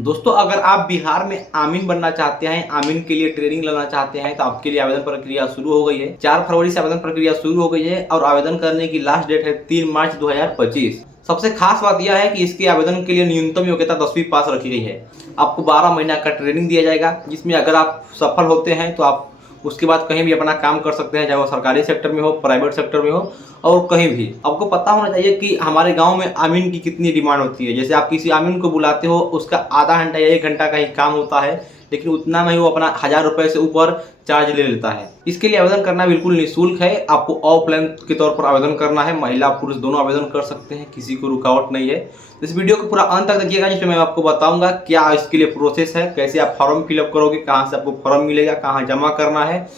दोस्तों, अगर आप बिहार में आमीन बनना चाहते हैं, आमीन के लिए ट्रेनिंग लेना चाहते हैं तो आपके लिए आवेदन प्रक्रिया शुरू हो गई है। 4 फरवरी से आवेदन प्रक्रिया शुरू हो गई है और आवेदन करने की लास्ट डेट है 3 मार्च 2025। सबसे खास बात यह है कि इसके आवेदन के लिए न्यूनतम योग्यता 10वीं पास रखी गई है। आपको 12 महीना का ट्रेनिंग दिया जाएगा, जिसमें अगर आप सफल होते हैं तो आप उसके बाद कहीं भी अपना काम कर सकते हैं, चाहे वो सरकारी सेक्टर में हो, प्राइवेट सेक्टर में हो और कहीं भी। आपको पता होना चाहिए कि हमारे गांव में आमीन की कितनी डिमांड होती है। जैसे आप किसी आमीन को बुलाते हो, उसका आधा घंटा या 1 घंटा का ही काम होता है, लेकिन उतना में ही वो अपना 1000 रुपए से ऊपर चार्ज ले लेता है। इसके लिए आवेदन करना बिल्कुल निःशुल्क है। आपको ऑफलाइन के तौर पर आवेदन करना है। महिला पुरुष दोनों आवेदन कर सकते हैं, किसी को रुकावट नहीं है। इस वीडियो को पूरा अंत तक देखिएगा, जिसमें मैं आपको बताऊंगा क्या इसके लिए प्रोसेस है, कैसे आप फॉर्म फिलअप करोगे, कहाँ से आपको फॉर्म मिलेगा, कहाँ जमा करना है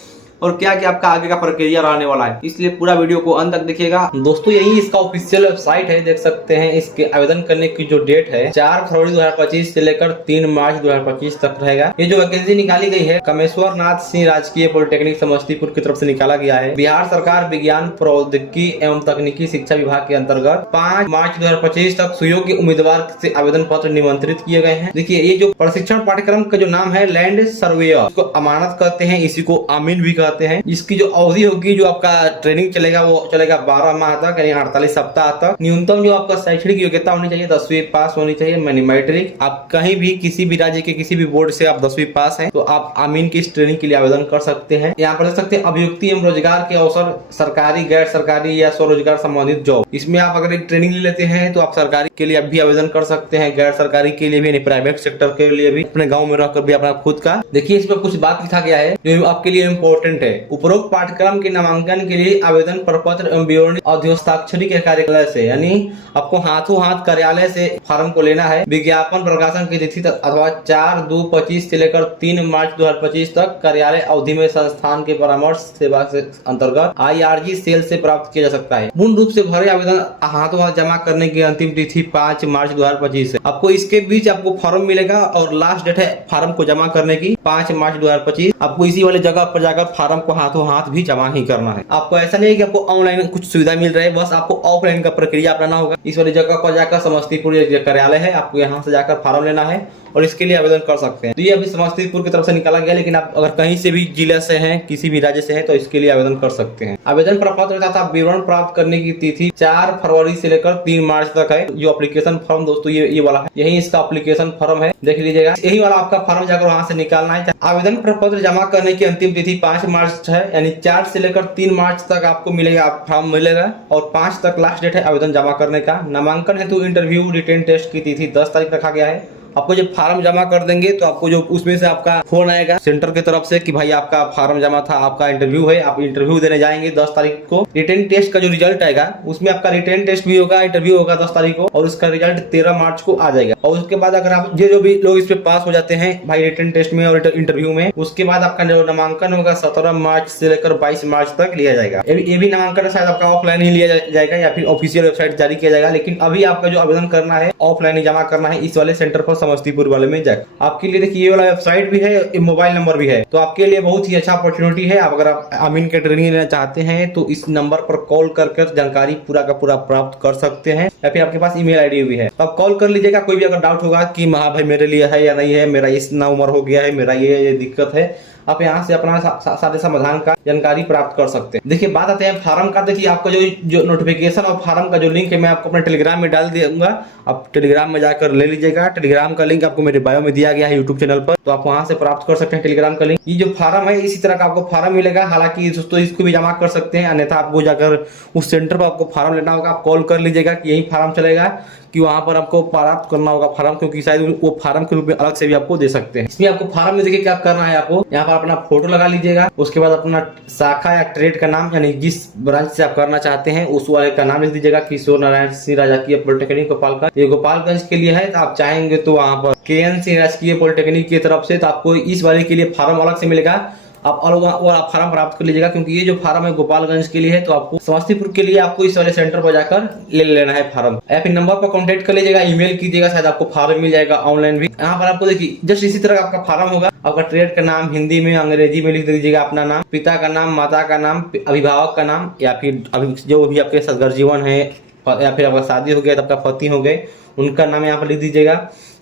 और क्या क्या आपका आगे का प्रक्रिया रहने वाला है। इसलिए पूरा वीडियो को अंत तक देखिएगा। दोस्तों, यही इसका ऑफिशियल वेबसाइट है, देख सकते हैं। इसके आवेदन करने की जो डेट है 4 फरवरी 2025 से लेकर 3 मार्च 2025 तक रहेगा। ये जो वैकेंसी निकाली गई है कामेश्वर नाथ सिंह राजकीय पॉलिटेक्निक समस्तीपुर की तरफ से निकाला गया है। बिहार सरकार विज्ञान प्रौद्योगिकी एवं तकनीकी शिक्षा विभाग के अंतर्गत 5 मार्च 2025 तक सुयोग्य उम्मीदवार से आवेदन पत्र निमंत्रित किए गए हैं। देखिए, ये जो प्रशिक्षण पाठ्यक्रम का जो नाम है लैंड सर्वेयर, इसको अमानत कहते हैं, इसी को आमीन भी कहते हैं। इसकी जो अवधि होगी, जो आपका ट्रेनिंग चलेगा, वो चलेगा 12 माह तक, यानी 48 सप्ताह तक। न्यूनतम जो आपका शैक्षणिक योग्यता होनी चाहिए 10वीं पास होनी चाहिए, मैट्रिक। आप कहीं भी किसी भी राज्य के किसी भी बोर्ड से आप 10वीं पास हैं तो आप आमीन की इस ट्रेनिंग के लिए आवेदन कर सकते हैं। यहाँ पर देख सकते हैं अभियुक्ति एवं रोजगार के अवसर, सरकारी, गैर सरकारी या स्वरोजगार संबंधित जॉब। इसमें आप अगर एक ट्रेनिंग ले लेते हैं तो आप सरकारी के लिए भी आवेदन कर सकते हैं, गैर सरकारी के लिए भी, प्राइवेट सेक्टर के लिए भी, अपने गाँव में रहकर भी अपना खुद का। देखिए, इसमें कुछ बात लिखा गया है जो आपके लिए इम्पोर्टेंट है। उपरोक्त पाठ्यक्रम के नामांकन के लिए आवेदन प्रपत्र एवं विवरणी अध्यक्षताक्षरी के कार्यालय से, यानी आपको हाथों हाथ कार्यालय से फॉर्म को लेना है। विज्ञापन प्रकाशन की तिथि अथवा 4/2/25 से लेकर 3 मार्च 2025 तक कार्यालय अवधि में संस्थान के परामर्श सेवा से अंतर्गत IRG सेल से प्राप्त किया जा सकता है। पूर्ण रूप से भरे आवेदन हाथों हाथ जमा करने की अंतिम तिथि 5 मार्च 2025 है। आपको इसके बीच आपको फॉर्म मिलेगा और लास्ट डेट है फॉर्म को जमा करने की 5 मार्च 2025। आपको इसी वाले जगह पर जाकर फॉर्म को हाथों हाथ भी जमा ही करना है। आपको ऐसा नहीं है कि आपको ऑनलाइन कुछ सुविधा मिल रही है, बस आपको ऑफलाइन का प्रक्रिया अपनाना होगा। इस वाली जगह पर जाकर, समस्तीपुर कार्यालय है, आपको यहाँ से जाकर फॉर्म लेना है और इसके लिए आवेदन कर सकते हैं। तो ये अभी समस्तीपुर की तरफ से निकाला गया, लेकिन आप अगर कहीं से भी जिले से हैं, किसी भी राज्य से हैं, तो इसके लिए आवेदन कर सकते हैं। आवेदन प्रपत्र तथा विवरण प्राप्त करने की तिथि 4 फरवरी से लेकर 3 मार्च तक है। जो एप्लीकेशन फॉर्म दोस्तों ये वाला है, यही इसका एप्लीकेशन फॉर्म है, देख लीजिएगा। यही वाला आपका फॉर्म जाकर वहां से निकालना है। आवेदन प्रपत्र जमा करने की अंतिम तिथि 5 मार्च है, यानी 4 से लेकर 3 मार्च तक आपको मिलेगा, फॉर्म मिलेगा और 5 तक लास्ट डेट है आवेदन जमा करने का। नामांकन हेतु इंटरव्यू रिटेन टेस्ट की तिथि 10 तारीख रखा गया है। आपको जब फॉर्म जमा कर देंगे तो आपको जो उसमें से आपका फोन आएगा सेंटर की तरफ से कि भाई आपका फॉर्म जमा था, आपका इंटरव्यू है, आप इंटरव्यू देने जाएंगे 10 तारीख को। रिटेन टेस्ट का जो रिजल्ट आएगा उसमें आपका रिटेन टेस्ट भी होगा, इंटरव्यू होगा 10 तारीख को और उसका रिजल्ट 13 मार्च को आ जाएगा। और उसके बाद अगर आप जो भी लोग इस पे पास हो जाते हैं भाई रिटेन टेस्ट में और इंटरव्यू में, उसके बाद आपका जो नामांकन होगा 17 मार्च से लेकर 22 मार्च तक लिया जाएगा। ये भी नामांकन शायद आपका ऑफलाइन ही लिया जाएगा या फिर ऑफिशियल वेबसाइट जारी किया जाएगा, लेकिन अभी आपका जो आवेदन करना है ऑफलाइन ही जमा करना है इस वाले सेंटर पर, समस्तीपुर वाले में। आपके लिए देखिए ये वाला वेबसाइट भी है, मोबाइल नंबर भी है, तो आपके लिए बहुत ही अच्छा अपॉर्चुनिटी है। अगर आप आमीन के ट्रेनिंग लेना चाहते हैं तो इस नंबर पर कॉल करके जानकारी पूरा का पूरा प्राप्त कर सकते हैं, या फिर आपके पास ईमेल आईडी भी है, तो आप कॉल कर लीजिएगा। कोई भी अगर डाउट होगा कि हाँ भाई मेरे लिए है या नहीं है, मेरा इतना उम्र हो गया है, मेरा ये दिक्कत है, आप यहाँ से अपना सारे समाधान का जानकारी प्राप्त कर सकते हैं। देखिए, बात आते हैं फॉर्म का। देखिए, आपका जो नोटिफिकेशन और फॉर्म का जो लिंक है मैं आपको अपने टेलीग्राम में डाल दूंगा, आप टेलीग्राम में जाकर ले लीजिएगा। टेलीग्राम का लिंक आपको मेरे बायो में दिया गया है यूट्यूब चैनल पर, तो आप वहां से प्राप्त कर सकते हैं टेलीग्राम का लिंक। ये जो फॉर्म है इसी तरह का आपको फॉर्म मिलेगा, हालांकि दोस्तों इसको भी जमा कर सकते हैं, अन्यथा आपको जाकर उस सेंटर पर आपको फॉर्म लेना होगा। आप कॉल कर लीजिएगा कि यही फॉर्म चलेगा कि वहां पर आपको प्राप्त करना होगा फॉर्म, क्योंकि शायद वो फॉर्म के रूप में अलग से भी आपको दे सकते हैं। इसमें आपको फॉर्म में देखिए क्या करना है, आपको यहाँ पर अपना फोटो लगा लीजिएगा, उसके बाद अपना शाखा या ट्रेड का नाम, यानी जिस ब्रांच से आप करना चाहते हैं उस वाले का नाम लिख दीजिएगा। किशोर नारायण सिंह राजकीय पॉलिटेक्निक गोपालगंज, ये गोपालगंज के लिए है। तो आप चाहेंगे तो वहां पर KN सिंह राजकीय पॉलिटेक्निक की तरफ से, तो आपको इस वाले के लिए फॉर्म अलग से मिलेगा। आप आप फॉर्म प्राप्त कर लीजिएगा, क्योंकि ये जो फॉर्म है गोपालगंज के लिए है, तो आपको समस्तीपुर के लिए आपको इस वाले सेंटर पर जाकर ले लेना है फॉर्म। या फिर नंबर पर कांटेक्ट कर लीजिएगा, ईमेल कीजिएगा, शायद आपको फॉर्म मिल जाएगा ऑनलाइन भी। यहाँ पर आपको देखिए जस्ट इसी तरह आपका फॉर्म होगा। आपका ट्रेड का नाम हिंदी में, अंग्रेजी में लिख दीजिएगा अपना नाम, पिता का नाम, माता का नाम, अभिभावक का नाम, या फिर जो भी आपके सदगर्जीवन है या फिर आपका शादी हो गया तो आपका पति हो गए उनका नाम यहाँ पर लिख दीजिएगा।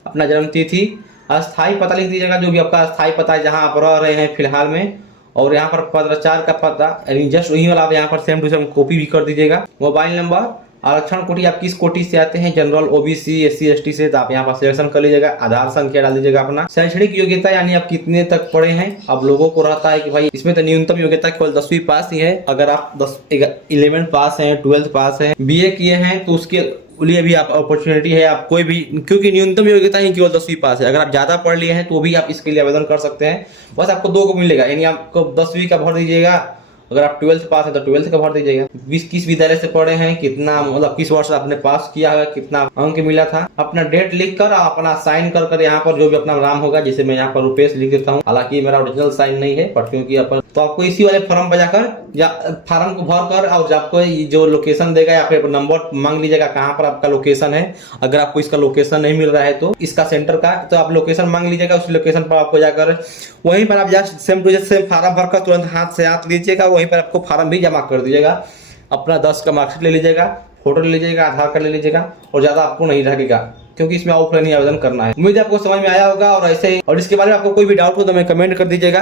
अपना जन्म तिथि, अस्थाई पता लिख दीजिएगा, जो भी आपका अस्थाई पता है जहाँ आप रह रहे हैं फिलहाल में। और यहाँ पर पत्राचार का पता यानी जस्ट वही वाला आप यहाँ पर सेम टू सेम कॉपी भी कर दीजिएगा। मोबाइल नंबर, आरक्षण कोटि आप किस कोटि से आते हैं, जनरल, ओबीसी, एससी, एसटी से, तो आप यहाँ पर सिलेक्शन कर लीजिएगा। आधार संख्या डाल दीजिएगा अपना। शैक्षणिक योग्यता यानी आप कितने तक पढ़े हैं। अब लोगों को रहता है कि भाई इसमें तो न्यूनतम योग्यता केवल 10वीं पास ही है। अगर आप 11 पास हैं, 12th पास हैं, बीए किए हैं तो उसके लिए भी आप अपॉर्चुनिटी है। आप कोई भी, क्योंकि न्यूनतम योग्यता ही केवल 10वीं पास है। अगर आप ज्यादा पढ़ लिए हैं तो भी आप इसके लिए आवेदन कर सकते हैं। बस आपको 2 को मिलेगा, यानी आपको 10वीं का भर दीजिएगा। अगर आप 12th पास है तो 12th का भर दीजिएगा। किस विद्यालय से पढ़े हैं, कितना मतलब किस वर्ष आपने पास किया है, कितना अंक मिला था, अपना डेट लिख कर अपना साइन कर कर यहाँ पर जो भी अपना नाम होगा, जैसे मैं यहाँ पर रुपेश लिख देता हूँ। हालांकि मेरा ओरिजिनल साइन नहीं है पर क्योंकि अपन तो आपको इसी वाले फॉर्म बजाकर या फॉर्म को भर कर और आपको जो लोकेशन देगा या फिर नंबर मांग लीजिएगा कहाँ पर आपका लोकेशन है। अगर आपको इसका लोकेशन नहीं मिल रहा है तो इसका सेंटर का, तो आप लोकेशन मांग लीजिएगा। उस लोकेशन पर आपको जाकर वहीं पर आप just same to same form भरकर तुरंत हाथ से हाथ लीजिएगा। वहीं पर आपको फॉर्म भी जमा कर दीजिएगा। अपना 10 का मार्कशीट ले लीजिएगा, फोटो ले लीजिएगा, आधार कार्ड ले लीजिएगा और ज्यादा आपको नहीं लगेगा क्योंकि इसमें ऑफलाइन ही आवेदन करना है। उम्मीद है आपको समझ में आया होगा। और ऐसे और इसके बारे में आपको कोई भी डाउट हो तो मैं कमेंट कर दीजिएगा।